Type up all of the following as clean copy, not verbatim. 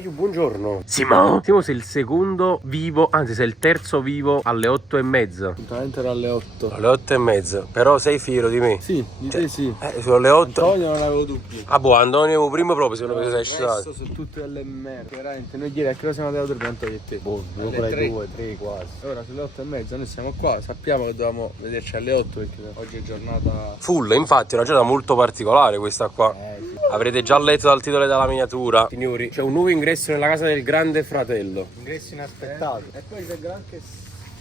Buongiorno. Simo sei il secondo vivo, anzi sei il terzo vivo alle 8:30. Appuntamento era alle 8. Alle 8:30. Però sei fiero di me? Sì, di te sì. Sono le 8. Antonio non avevo dubbi. Ah boh, Antonio prima proprio secondo me sei Adesso stato. sono tutte delle merde. Veramente, noi ieri a che ora siamo andati a dormire Antonio e te? Boh, Alle 2, 3 quasi. Ora sulle 8:30 noi siamo qua, sappiamo che dovevamo vederci alle 8 perché oggi è giornata... Full, infatti è una giornata molto particolare questa qua. Sì. Avrete già letto dal titolo della miniatura. Signori, c'è un nuovo ingresso nella casa del grande fratello. Ingresso inaspettato. E poi c'è anche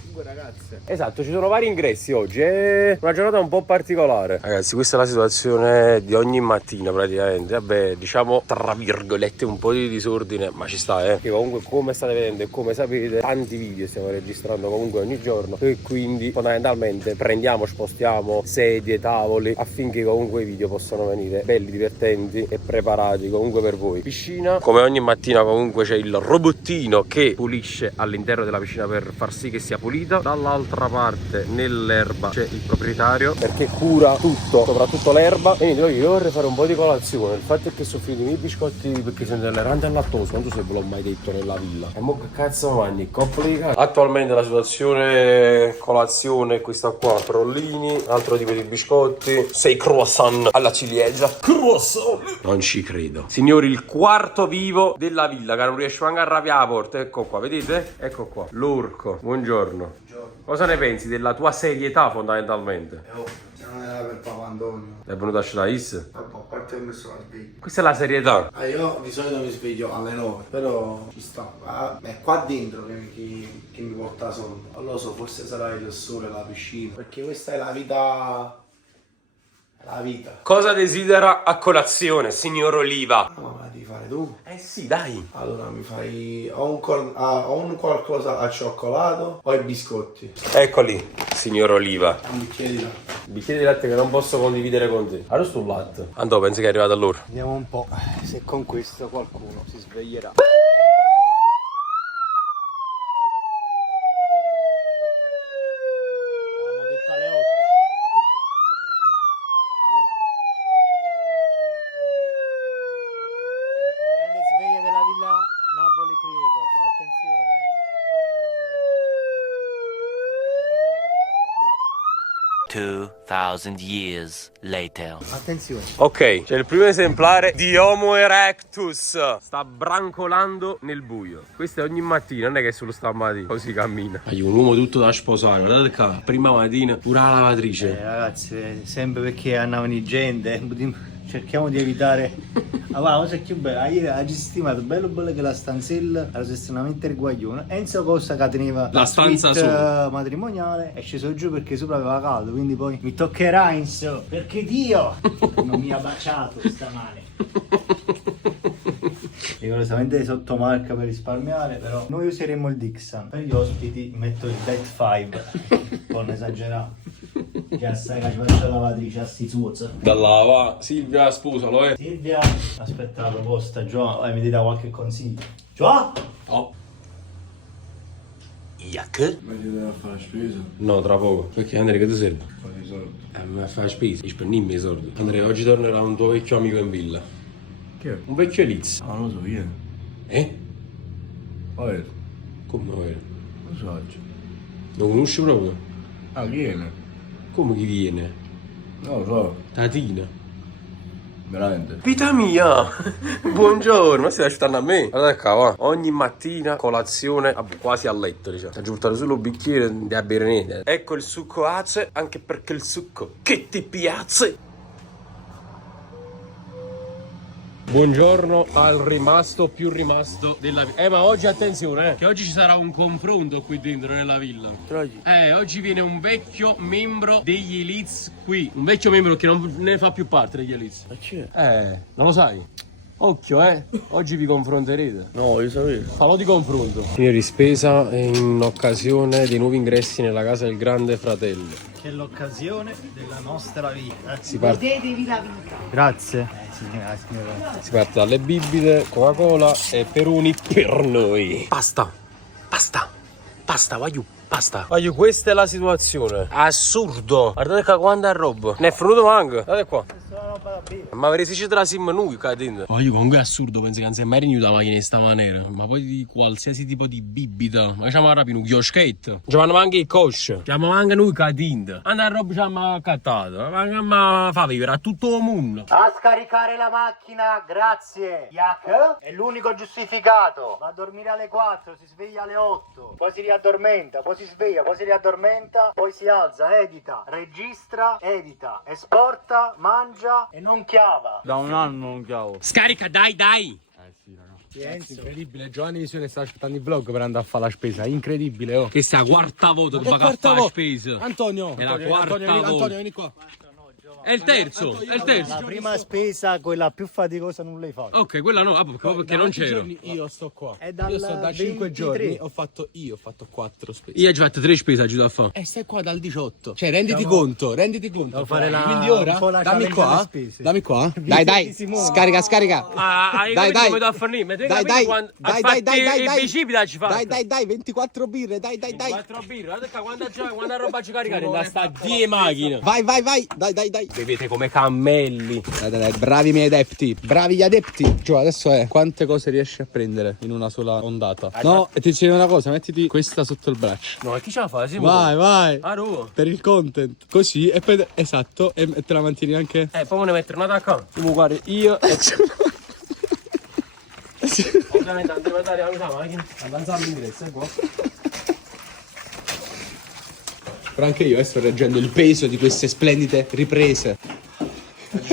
5 ragazze. Esatto, ci sono vari ingressi oggi, è una giornata un po' particolare. Ragazzi, questa è la situazione di ogni mattina praticamente. Vabbè, diciamo tra virgolette un po' di disordine, ma ci sta, Che comunque come state vedendo e come sapete, tanti video stiamo registrando comunque ogni giorno. E quindi fondamentalmente prendiamo, spostiamo sedie, tavoli, affinché comunque i video possano venire belli, divertenti e preparati comunque per voi. Piscina, come ogni mattina comunque c'è il robottino che pulisce all'interno della piscina per far sì che sia pulita. Dall'altra parte nell'erba c'è il proprietario perché cura tutto, soprattutto l'erba. E niente, io vorrei fare un po' di colazione. Il fatto è che sono finiti i miei biscotti perché sono intollerante al lattosio, non so se ve l'ho mai detto nella villa. E mo che cazzo mangi? Coppoli di cazzo. Attualmente la situazione colazione è questa qua: trollini, altro tipo di biscotti, 6 croissant alla ciliegia. Croissant! Non ci credo. Signori, il quarto vivo della villa che non riesce neanche a arrabbiare la porta. Ecco qua, vedete? Ecco qua, l'orco. Buongiorno. Cosa ne pensi della tua serietà fondamentalmente? Non era per Papa Antonio. È venuto a Shadais? Vabbè, a parte che ho messo la sveglia. Questa è la serietà. Io di solito mi sveglio alle 9, però ci sta. È qua dentro che mi porta sonno. Non lo so, forse sarà il sole, la piscina. Perché questa è la vita. La vita. Cosa desidera a colazione, signor Oliva? Ma la devi fare tu? Eh sì, dai. Allora mi fai o un qualcosa al cioccolato o i biscotti. Eccoli, signor Oliva. Un bicchiere di latte. Bicchiere di latte che non posso condividere con te. Allora sto latte. Andò, pensi che è arrivato all'ora. Vediamo un po' se con questo qualcuno si sveglierà. Avevamo detto alle 8. Grande sveglia della villa Napoli Creators, attenzione. 2000 years later. Attenzione. Ok, c'è il primo esemplare di Homo erectus. Sta brancolando nel buio. Questo è ogni mattina, non è che solo stamattina così cammina. Ma un uomo tutto da sposare, guardate qua. Prima mattina, pure la lavatrice. Ragazzi, sempre perché andavano in gente, cerchiamo di evitare. Ma la cosa più bella, ieri ha stimato bello che la stanzella era estremamente il guaglione. Enzo Costa che teneva la stanza suite matrimoniale è sceso giù perché sopra aveva caldo, quindi poi mi toccherà Enzo, perché Dio non mi ha baciato stamane. Rigorosamente sotto marca per risparmiare, però noi useremo il Dixon. Per gli ospiti metto il Bet 5, non esagerare. Che sai che ci faccio la lavatrice a sti suoz. Dalla va, Silvia sposalo, Silvia, aspetta la proposta, Gio, mi dai qualche consiglio. Gio? Oh. Yak? Ma ci devo fare la spesa? No, tra poco. Perché Andrea, che tu sei? Fare i soldi. Ma fa la spesa, ci spendiamo i soldi. Andrea, oggi tornerà un tuo vecchio amico in villa. Che è? Un vecchio Eliz. Ah, non lo so, io. Come lo vero? Non so oggi. Lo conosci proprio? Ah, chi viene? Come chi viene? Non lo so. Tatina. Veramente. Vita mia! Buongiorno, ma stai aspettando a me? Guardate qua, va. Ogni mattina colazione, quasi a letto, diciamo. Ti buttare solo un bicchiere di a bere niente. Ecco il succo ace, anche perché il succo che ti piace. Buongiorno al rimasto più rimasto della villa. Ma oggi attenzione, che oggi ci sarà un confronto qui dentro nella villa. Oggi viene un vecchio membro degli Eliz qui. Un vecchio membro che non ne fa più parte degli Eliz. Ma chi è? Non lo sai? Occhio, oggi vi confronterete. No, io sapevo. Falò di confronto. Signori, spesa in occasione dei nuovi ingressi nella casa del grande fratello. Che è l'occasione della nostra vita. Si parte, Godetevi la vita. Grazie. Signora. si parte dalle bibite, Coca-Cola e peruni per noi. Pasta, voglio pasta. Voglio, questa è la situazione. Assurdo. Guardate qua quanta roba. Ne è venuto manco. Guardate qua. Questa è la roba da bere. Ma avrei siete la sim noi, cadendo. Oh, io comunque è assurdo, penso che non si è mai rinuda la macchina in sta maniera. Ma poi di qualsiasi tipo di bibita. Ma facciamo rapire un chioschetto. Ci fanno anche il coach. Chiamo anche noi cadendo. Andare a roba ci hanno accattato. Ma fa vivere a tutto il mondo. A scaricare la macchina, grazie. Yak è l'unico giustificato. Va a dormire alle 4, si sveglia alle 8. Poi si riaddormenta, poi si sveglia, poi si riaddormenta, poi si alza, edita, registra, edita, esporta, mangia e non chiava. Da un anno non chiavo. Scarica, dai, dai. Incredibile, Giovanni Visione sta aspettando il vlog per andare a fare la spesa, incredibile, oh. Che sta quarta volta che va a fare la spesa. Antonio, È la quarta volta. Antonio, vieni qua. È il terzo, è il terzo. La prima spesa, quella più faticosa, non l'hai fatta. Ok, quella no, perché non c'ero. Io sto qua. È dal Io sto da 5 23. giorni, ho fatto 4 spese. Io ho già fatto 3 spese giù da fare. E stai qua dal 18. Cioè, renditi conto. Devo fare la- Quindi un ora, po' la dammi challenge qua. delle spese. Dammi qua. Dai, dai, Scarica. Hai capito come devo fare? Ma devi capire quando i bicipiti ci fa. Dai, 24 birre, dai. 4 birre, guarda qua, quanta roba ci caricare? Da sta 10 macchine. Vai. Dai. Bevete come cammelli. Dai, bravi i miei adepti, bravi gli adepti. Cioè, adesso è quante cose riesci a prendere in una sola ondata. No, e ti dicevo una cosa, mettiti questa sotto il braccio. No, chi ce la fa? Simone? Vai. Ah, no. Per il content. Così, e poi, esatto, e te la mantieni anche. Poi me ne mettere una da qua. Guarda, io ovviamente andremo a dare la macchina. Avanzando in diretta, è qua. Però anche io sto reggendo il peso di queste splendide riprese.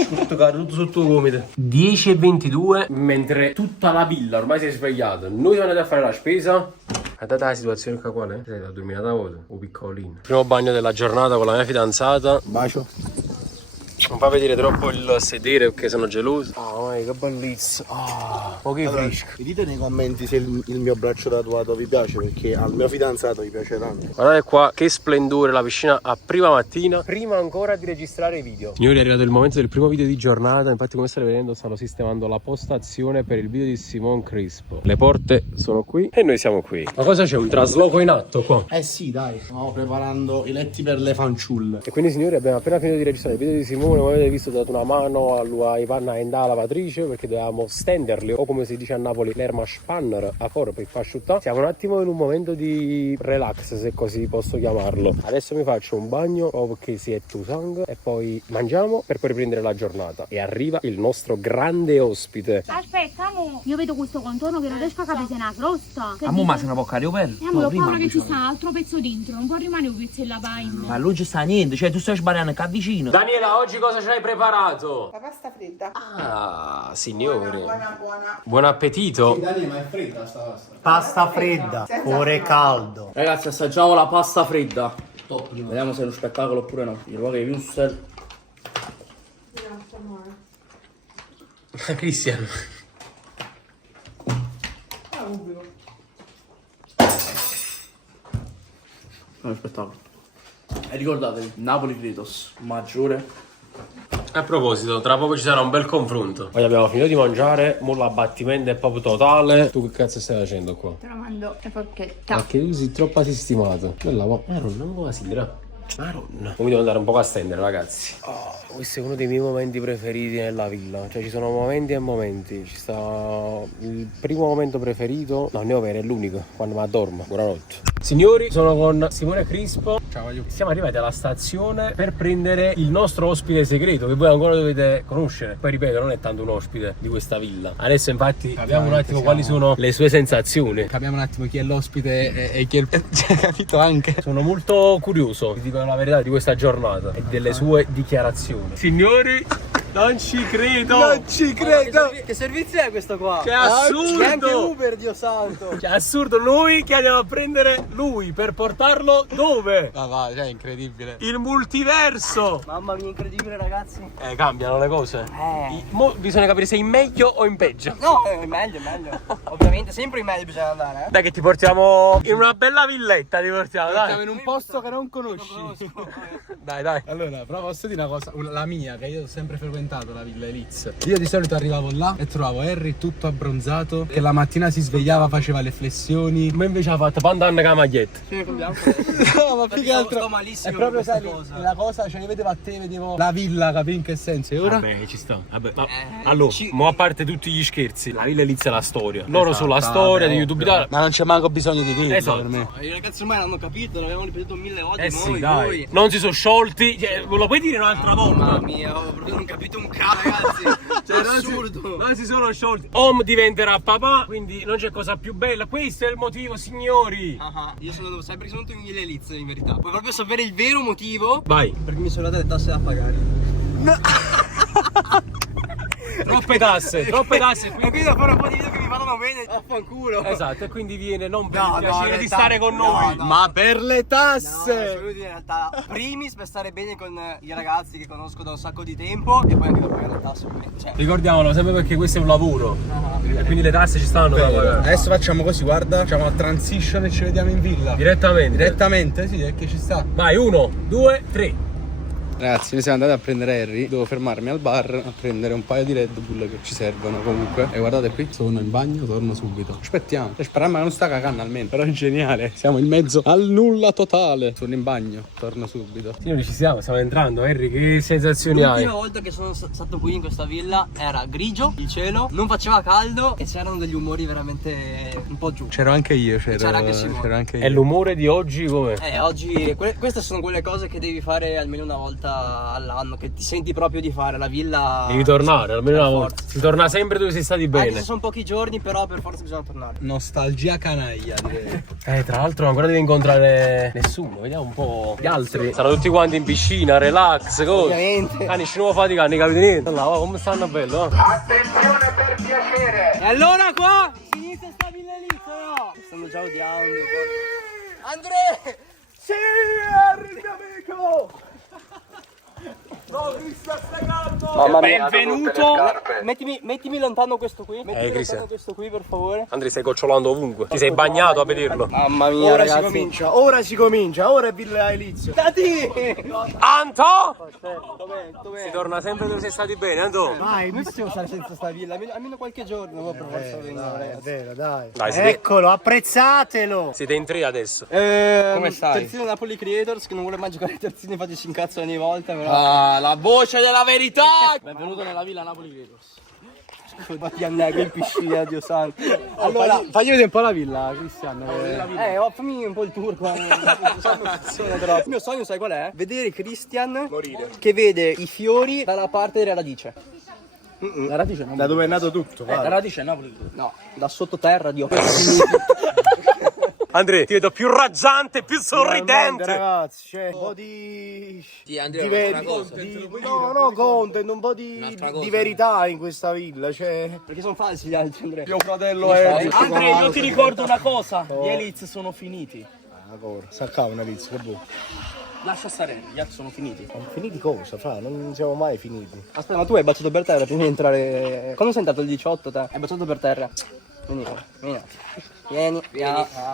Tutto caro, tutto sotto il gomito. 10:22, mentre tutta la villa ormai si è svegliata. Noi siamo andati a fare la spesa. Guardate la situazione qua qual è? Sei da dormire da volta, o piccolino. Primo bagno della giornata con la mia fidanzata. Bacio. Non fa vedere troppo il sedere perché sono geloso. Che bellezza. Che fresco. Mi dite nei commenti se il mio braccio tatuato vi piace, perché al mio fidanzato vi piaceranno. Guardate qua che splendore la piscina a prima mattina, prima ancora di registrare i video. Signori, è arrivato il momento del primo video di giornata. Infatti, come state vedendo, stanno sistemando la postazione per il video di Simone Crispo. Le porte sono qui e noi siamo qui. Ma cosa c'è? Un trasloco in atto qua? Eh sì, dai, stiamo preparando i letti per le fanciulle. E quindi, signori, abbiamo appena finito di registrare il video di Simone. Come avete visto, ho dato una mano a Ivanna e la lavatrice perché dovevamo stenderli, o come si dice a Napoli l'erma spanner a fuori per far asciuttare. Siamo un attimo in un momento di relax, se così posso chiamarlo. Adesso mi faccio un bagno perché si è tusang e poi mangiamo per poi riprendere la giornata. E arriva il nostro grande ospite. Aspetta, amo. Io vedo questo contorno che non riesco a capire se è una crosta. A mo' ma se ne può caricare per? Amo, Paolo che ci sta altro pezzo dentro, non può rimanere un pezzo là in. Ma non ci sta niente, cioè tu stai sbagliando che vicino. Daniela, oggi cosa ci hai preparato? La pasta fredda. Ah, signori. Buona. Buon appetito. Dani, ma è fredda sta pasta? Pasta fredda, cuore caldo. Ragazzi, assaggiamo la pasta fredda. Top. Vediamo se è uno spettacolo oppure no. Il ruolo di Wussel. Cristian. È uno spettacolo. E ricordatevi, Napoli Kritos, maggiore. A proposito, tra poco ci sarà un bel confronto. Poi abbiamo finito di mangiare, mo l'abbattimento è proprio totale. Tu che cazzo stai facendo qua? Tramando la forchetta. Perché tu sei troppo sistimato. Bella, ma non vuoi sidra? Maronna. Mi devo andare un po' a stendere, ragazzi. Questo è uno dei miei momenti preferiti nella villa. Cioè, ci sono momenti e momenti. Ci sta il primo momento preferito. No, ne ho vero, è l'unico. Quando mi addormo. Buonanotte. Signori, sono con Simone Crispo. Ciao, io. Siamo arrivati alla stazione per prendere il nostro ospite segreto, che voi ancora dovete conoscere. Poi ripeto, non è tanto un ospite di questa villa. Adesso infatti capiamo un attimo quali sono le sue sensazioni. Capiamo un attimo chi è l'ospite e chi è il... Cioè, capito anche? Sono molto curioso, vi dico la verità, di questa giornata e delle sue dichiarazioni. Signori, non ci credo! Non ci credo! Che servizio è questo qua? Che assurdo! C'è anche Uber, Dio santo! Che assurdo, noi che andiamo a prendere lui per portarlo dove? Va, cioè è incredibile. Il multiverso! Mamma mia, incredibile ragazzi! Cambiano le cose. Mo bisogna capire se in meglio o in peggio. No, è meglio. Ovviamente sempre in meglio bisogna andare, Dai che ti portiamo in una bella villetta, ti portiamo, dai. Siamo in un posto che non conosci. Dai. Allora, però posso dire una cosa, la mia, che io ho sempre frequentato diventato la Villa Elitz. Io di solito arrivavo là e trovavo Harry tutto abbronzato, che la mattina si svegliava, faceva le flessioni. Ma invece ha fatto pandan con la maglietta. No, ma più che altro sto malissimo è proprio per sai, questa cosa. la cosa, cioè io vedevo a te, vedevo la villa, capi in che senso? E ora? Vabbè, ci sta. Vabbè, ma allora, mo a parte tutti gli scherzi, la Villa Elitz è la storia. Loro sono la storia di YouTube Italia. Ma non c'è manco bisogno di dirlo Esatto. per me. I ragazzi ormai l'hanno capito, l'abbiamo ripetuto 1000 volte. Eh sì, noi, dai. voi. Non si sono sciolti. Cioè, lo puoi dire un'altra volta? Mamma mia, ho proprio non capito un cazzo, ragazzi. Cioè, è assurdo. Non si sono sciolti. Om diventerà papà, quindi non c'è cosa più bella. Questo è il motivo, signori. Io sono sempre sono in Villa Elitz in verità. Puoi proprio sapere il vero motivo? Vai. Perché mi sono date le tasse da pagare. Troppe tasse, E quindi devo fare un po' di video che mi vadano bene. Affanculo. Esatto, e quindi viene non per No, il no, piacere in di realtà- stare con no, noi. no. Ma per le No, tasse! solo in realtà primis per stare bene con i ragazzi che conosco da un sacco di tempo e poi anche per pagare le tasse ovviamente. Cioè, Ricordiamolo sempre perché questo è un lavoro. E quindi le tasse ci stanno da pagare. Adesso facciamo così, guarda, facciamo la transition e ci vediamo in villa. Direttamente. Direttamente, sì, è che ci sta. Vai, 1, 2, 3. Ragazzi, noi siamo andati a prendere Harry. Devo fermarmi al bar a prendere un paio di Red Bull che ci servono comunque. E guardate qui, sono in bagno, torno subito. Aspettiamo. Speriamo che non sta cagando almeno. Però è geniale. Siamo in mezzo al nulla totale. Sono in bagno, torno subito. Signori, ci siamo, stiamo entrando. Harry, che sensazioni hai? l'ultima volta che sono stato qui in questa villa era grigio il cielo, non faceva caldo e c'erano degli umori veramente un po' giù. C'ero anche io, C'era anche Simone. c'ero anche io. E l'umore di oggi come? Oggi queste sono quelle cose che devi fare almeno una volta all'anno, che ti senti proprio di fare la villa. Devi tornare, almeno una Per volta. forza. Si torna sempre dove sei stati Anche bene. se sono pochi giorni, però per forza bisogna tornare. Nostalgia canaglia, direi. Tra l'altro ancora devi incontrare nessuno. Vediamo un po' gli altri. Saranno tutti quanti in piscina, relax, cose. Ovviamente. Ah, nessuno fatica, non capite niente. Là, oh, come stanno bello, eh? Attenzione per piacere! E allora qua si inizia sta villa lì, no? Stanno già odiando. Andrea! Sì, Harry mio amico! No, Cristian, stai calmo! Mamma mia, benvenuto! Mettimi lontano questo qui. Mettimi Cristian. lontano questo qui, per favore. Andrea, stai gocciolando ovunque. Ti sei bagnato a vederlo. Mamma mia, Ora ragazzi. ora si comincia, ora è Villa Elizio. Dati! Anto! Dov'è? Si torna sempre dove sei stati bene, Anto. Vai, Come facciamo stare senza sta villa? Almeno qualche giorno, no, per forza venire, È ragazzi. vero, dai. Dai, siete- Eccolo, apprezzatelo! Siete in 3 adesso. Come stai? Terzino Napoli Creators che non vuole mai giocare ai terzini, infatti si incazza ogni volta. Però. Ah, la voce della verità! Benvenuto nella villa Napoli Creators. Scusa, negro in piscina, Dio santo. Allora, Fagli vedere un po' la villa, Cristian. fammi un po' il tour qua. Il mio sogno sai qual è? Vedere Christian morire. Che vede i fiori dalla parte della radice. La radice è Napoli. Da dove è nato tutto, La va. radice è Napoli. No, da sottoterra, Dio. Andrea, ti vedo più raggiante, più Finalmente, sorridente. ragazzi, c'è un po' di... Sì, Andrea, di una cosa. no, content, un po' di verità in questa villa, cioè... Perché sono falsi gli altri, Andrea. Mio fratello è... Andrea, io ti ricordo una cosa. Gli Eliz sono finiti. Ancora, saccava una pizza, che buono. Lascia stare, gli altri sono finiti. Finiti cosa, fra? Non siamo mai finiti. Aspetta, ma tu hai baciato per terra prima di entrare. Quando sei entrato il 18 te? Hai baciato per terra. Vieni qua, vieni. Vieni.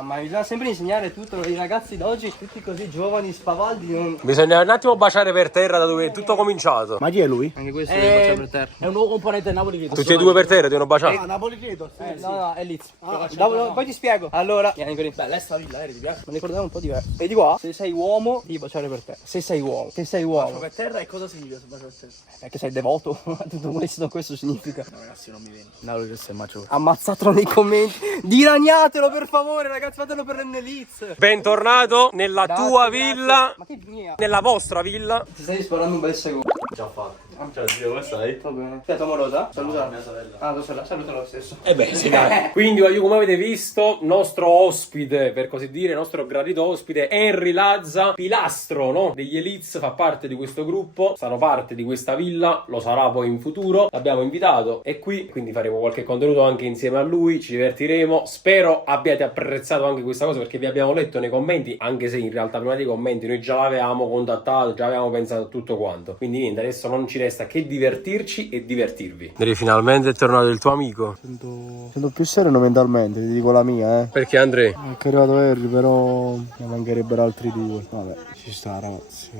Ma bisogna sempre insegnare tutto. I ragazzi d'oggi, tutti così giovani, spavaldi, non. Bisogna un attimo baciare per terra da dove è tutto cominciato. Ma chi è lui? Anche questo deve baciare per terra. È un nuovo componente del Napoli Creators. Tutti e due per terra devono baciare. Napoli Credo, No, è Liz. Poi ti spiego. Allora, vieni qui. Beh, lei sta villa, ti piace? Ma ricordavo un po' diverso. Vedi qua? Se sei uomo, devi baciare per terra. Se sei uomo. Se sei uomo. Per terra e cosa significa se bacio per terra? Perché sei devoto a tutto questo significa. No, ragazzi, non mi viene. Napoli Credo è maggio. Ammazzatelo nei commenti. Diragnatelo per favore, ragazzi, fatelo per l'Enneliz. Bentornato nella tua villa, Ma che mia? nella vostra villa. Ti stai sparando un bel secondo. Già fatto. Ciao zio, come stai? Va bene. Aspetta, amorosa. Saluta mia sorella. Ah, tua sorella, saluta lo stesso. E beh, sì, dai. Quindi, come avete visto, nostro ospite, per così dire, nostro gradito ospite, Henry Lazza, pilastro, no? Degli Eliz, fa parte di questo gruppo, fanno parte di questa villa, lo sarà poi in futuro. L'abbiamo invitato, è qui, quindi faremo qualche contenuto anche insieme a lui, ci divertiremo. Spero abbiate apprezzato anche questa cosa, perché vi abbiamo letto nei commenti, anche se in realtà prima dei commenti noi già l'avevamo contattato, già avevamo pensato a tutto quanto. Quindi niente, niente, adesso non ci resta che divertirci e divertirvi. Andrea, finalmente è tornato il tuo amico. Sento più sereno mentalmente, ti dico la mia, Perché Andrea? È arrivato Harry, però ne mancherebbero altri due. Vabbè, ci sta ragazzi.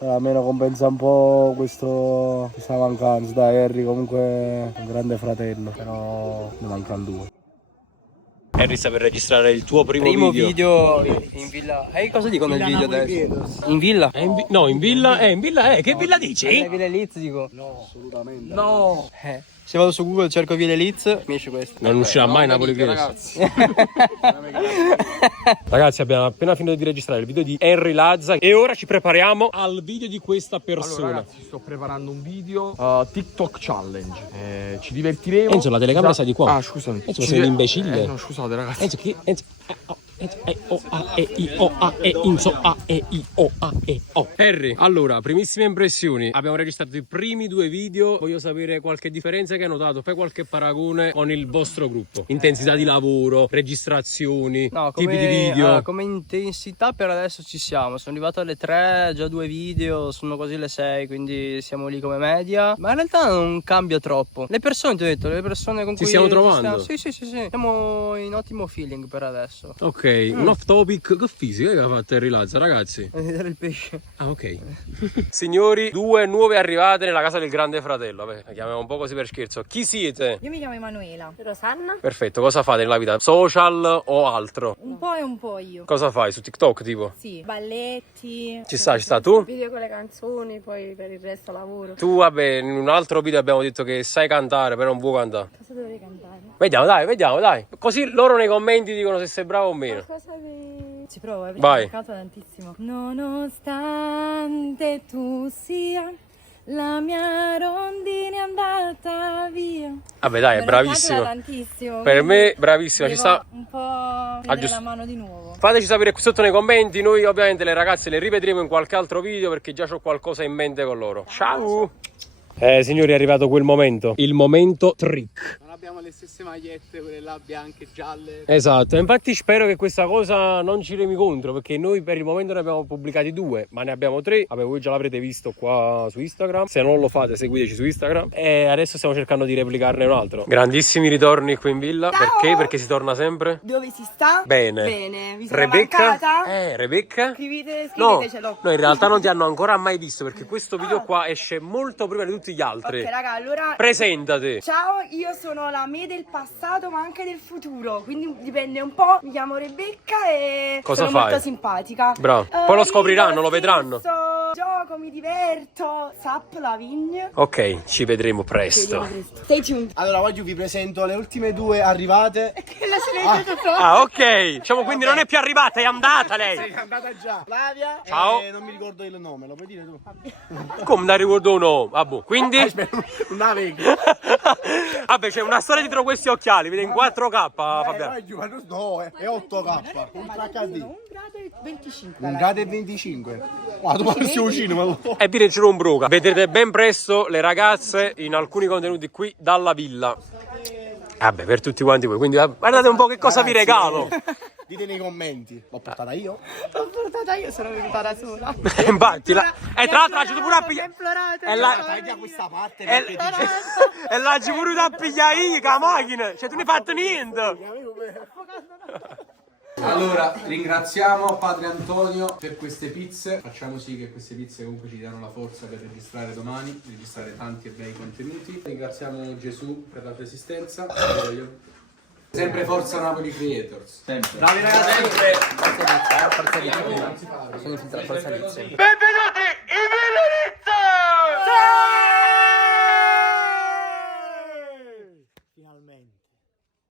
Almeno compensa un po' questa mancanza. Dai, Harry comunque è un grande fratello, però ne mancano due. Harry sta per registrare il tuo Primo video in villa. Cosa dicono nel video adesso? In villa? No, in villa, che villa dici? Villa Liz dico. No, assolutamente. No. Se vado su Google cerco Villa Liz, mi esce questo. Non uscirà mai Napoli Grace. Ragazzi, abbiamo appena finito di registrare il video di Henry Lazza e ora ci prepariamo al video di questa persona. Allora, ragazzi, sto preparando un video TikTok challenge. Ci divertiremo. Enzo, la telecamera sta di qua. Ah, scusami. Enzo, sei un imbecille. No, scusate, ragazzi. Enzo, Harry, allora, primissime impressioni. Abbiamo registrato i primi 2 video. Voglio sapere qualche differenza che hai notato. Fai qualche paragone con il vostro gruppo. Intensità di lavoro, registrazioni, No, tipi di video. come intensità per adesso ci siamo. Sono arrivato alle 3, già 2 video, sono quasi le 6, quindi siamo lì come media. Ma in realtà non cambia troppo. Le persone, ti ho detto, le persone con Ci cui stiamo trovando? Sì. Siamo in ottimo feeling per adesso. Ok, un off topic. Che fisica che ha fatto Henry Lazza, ragazzi? Vedere il pesce. Ah, ok. Signori, 2 nuove arrivate nella casa del grande fratello. Vabbè, la chiamiamo un po' così per scherzo. Chi siete? Io mi chiamo Emanuela. Rosanna? Perfetto, cosa fate nella vita? Social o altro? Un po' e un po' io. Cosa fai su TikTok tipo? Sì, balletti. Ci sta tu? Video con le canzoni, poi per il resto lavoro. Tu, vabbè, in un altro video abbiamo detto che sai cantare, però non vuoi cantare. Cosa dovrei cantare? Vediamo, dai. Così loro nei commenti dicono se sei bravo o meno. Cosa di... Ci provo, perché Vai. ho cantato tantissimo. Nonostante tu sia la mia rondine è andata via. Vabbè, dai, è Me lo canto bravissimo. da tantissimo. Per me, bravissima, ci devo sta. un po' prendere giusto. la mano di nuovo. Fateci sapere qui sotto nei commenti. Noi ovviamente le ragazze le rivedremo in qualche altro video perché già ho qualcosa in mente con loro. Ciao! Signori, è arrivato quel momento. Il momento trick. Non abbiamo le stesse magliette, quelle là bianche, gialle. Esatto, infatti spero che questa cosa non ci remi contro, perché noi per il momento ne abbiamo pubblicati 2, ma ne abbiamo 3. Vabbè, voi già l'avrete visto qua su Instagram. Se non lo fate, seguiteci su Instagram. E adesso stiamo cercando di replicarne un altro. Grandissimi ritorni qui in villa. Ciao! Perché? Perché si torna sempre? Dove si sta? Bene. Bene. Vi sono Rebecca? mancata? Rebecca? Scrivetecelo. No, in realtà non ti hanno ancora mai visto, perché questo video qua esce molto prima di tutti gli altri. Ok, raga, allora... Presentate. Ciao, io sono la me del passato ma anche del futuro, quindi dipende un po'. Mi chiamo Rebecca e Cosa sono fai? molto simpatica. Bravo. Poi lo scopriranno, lo vedranno. Gioco, mi diverto. Sap, la vigna. Ok, ci vedremo presto. Stay tuned. Allora, oggi vi presento le ultime 2 arrivate. Che la silencio tutto. Ah, ok. Diciamo quindi non è più arrivata, è andata lei. È andata già. Flavia. Ciao. Non mi ricordo il nome, lo puoi dire tu? Come da ricordo uno? Ah, boh. Quindi? Una vega. Vabbè, c'è una storia dietro questi occhiali, vede in 4K, Fabiano. No, è 8K. Ultra HD. 1 grado e 25. 1 grado e 25. Ma tu parli vicino, ma lo... E dire giuro un bruca. Vedrete ben presto le ragazze in alcuni contenuti qui dalla villa. Vabbè, per tutti quanti voi. Quindi guardate un po' che cosa vi regalo. Dite nei commenti. L'ho portata io? L'ho portata io, sono venuta da sola. Infatti, e tra l'altro l'hai pure a pigliare. Dai da questa parte. E l'hai pure a pigliare io, con la macchina. Cioè, tu non hai fatto niente. Allora, ringraziamo Padre Antonio per queste pizze. Facciamo sì che queste pizze comunque ci diano la forza per registrare domani, registrare tanti e bei contenuti. Ringraziamo Gesù per la tua esistenza. Sempre Forza Napoli Creators. Bravi ragazzi. Sempre. Forza Lizia. Benvenuti